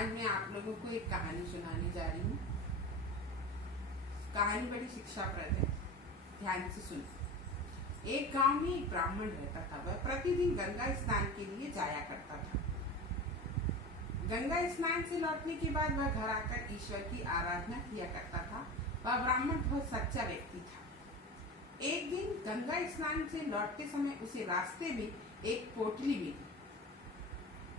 आज मैं आप लोगों को एक कहानी सुनाने जा रही हूँ। कहानी बड़ी शिक्षाप्रद है, ध्यान से सुनो। एक गांव में एक ब्राह्मण रहता था। वह प्रतिदिन गंगा स्नान के लिए जाया करता था। गंगा स्नान से लौटने के बाद वह घर आकर ईश्वर की आराधना किया करता था। वह ब्राह्मण बहुत सच्चा व्यक्ति था। एक दिन गंगा स्नान से लौटते समय उसे रास्ते में एक पोटली मिली।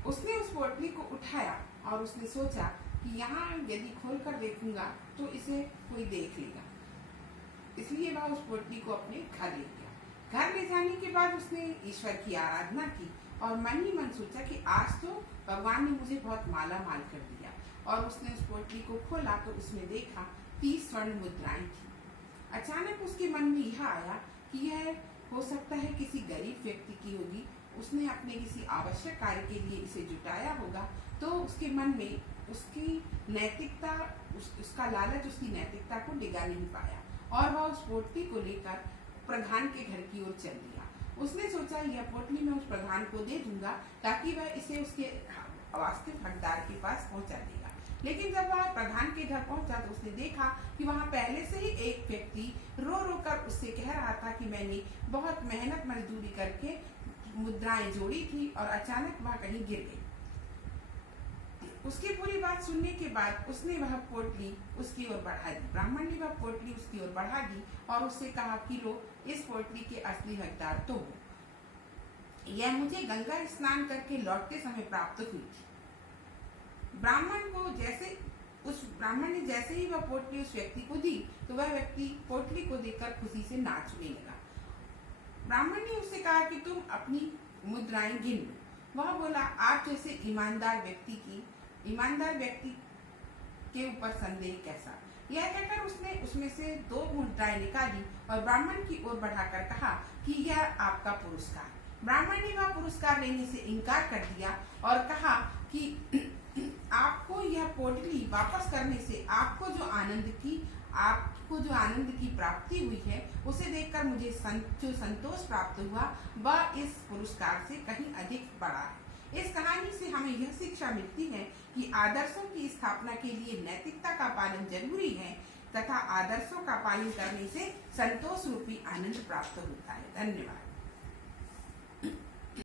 उसने उस पोटली को उठाया और उसने सोचा कि यहाँ यदि खोलकर देखूंगा तो इसे कोई देख लेगा, इसलिए वह उस पोटली को अपने घर ले गया। घर ले जाने के बाद उसने ईश्वर की आराधना की और मन ही मन सोचा कि आज तो भगवान ने मुझे बहुत माला माल कर दिया। और उसने उस पोटली को खोला तो उसमें देखा 30 स्वर्ण मुद्राएं थी। अचानक उसके मन में यह आया कि यह हो सकता है किसी गरीब व्यक्ति की होगी, उसने अपने किसी आवश्यक कार्य के लिए इसे जुटाया होगा। तो उसके मन में उसकी नैतिकता, उसका लालच उसकी नैतिकता को डिगा नहीं पाया और वह उस पोटली को लेकर प्रधान के घर की ओर चल दिया। उसने सोचा यह पोटली मैं उस प्रधान को दे दूंगा ताकि वह इसे उसके वास्तविक हकदार के पास पहुंचा देगा। लेकिन जब वह प्रधान के घर पहुंचा तो उसने देखा कि वहां पहले से ही एक व्यक्ति रो रो कर उससे कह रहा था कि मैंने बहुत मेहनत मजदूरी करके मुद्राएं जोड़ी थी और अचानक वह कहीं गिर गई। उसकी पूरी बात सुनने के बाद उसने वह पोटली उसकी ओर बढ़ा दी। ब्राह्मण ने वह पोटली उसकी ओर बढ़ा दी और उससे कहा कि लो, इस पोटली के असली हकदार तो हो। यह मुझे गंगा स्नान करके लौटते समय प्राप्त हुई थी। ब्राह्मण ने जैसे ही वह पोटली उस व्यक्ति को दी तो वह व्यक्ति पोटली को देखकर खुशी से नाचने लगा। ब्राह्मण ने उससे कहा कि तुम अपनी मुद्राएं गिन लो। वह बोला, आप जैसे ईमानदार व्यक्ति के ऊपर संदेह कैसा। यह कहकर उसने उसमें से 2 मुद्राएं निकाली और ब्राह्मण की ओर बढ़ाकर कहा कि यह आपका पुरस्कार। ब्राह्मण ने वह पुरस्कार लेने से इनकार कर दिया और कहा कि आपको यह पोटली वापस करने से आपको जो आनंद की प्राप्ति हुई है उसे देखकर मुझे जो संतोष प्राप्त हुआ वह इस पुरस्कार से कहीं अधिक बड़ा है। इस कहानी से हमें यह शिक्षा मिलती है कि आदर्शों की स्थापना के लिए नैतिकता का पालन जरूरी है तथा आदर्शों का पालन करने से संतोष रूपी आनंद प्राप्त होता है। धन्यवाद।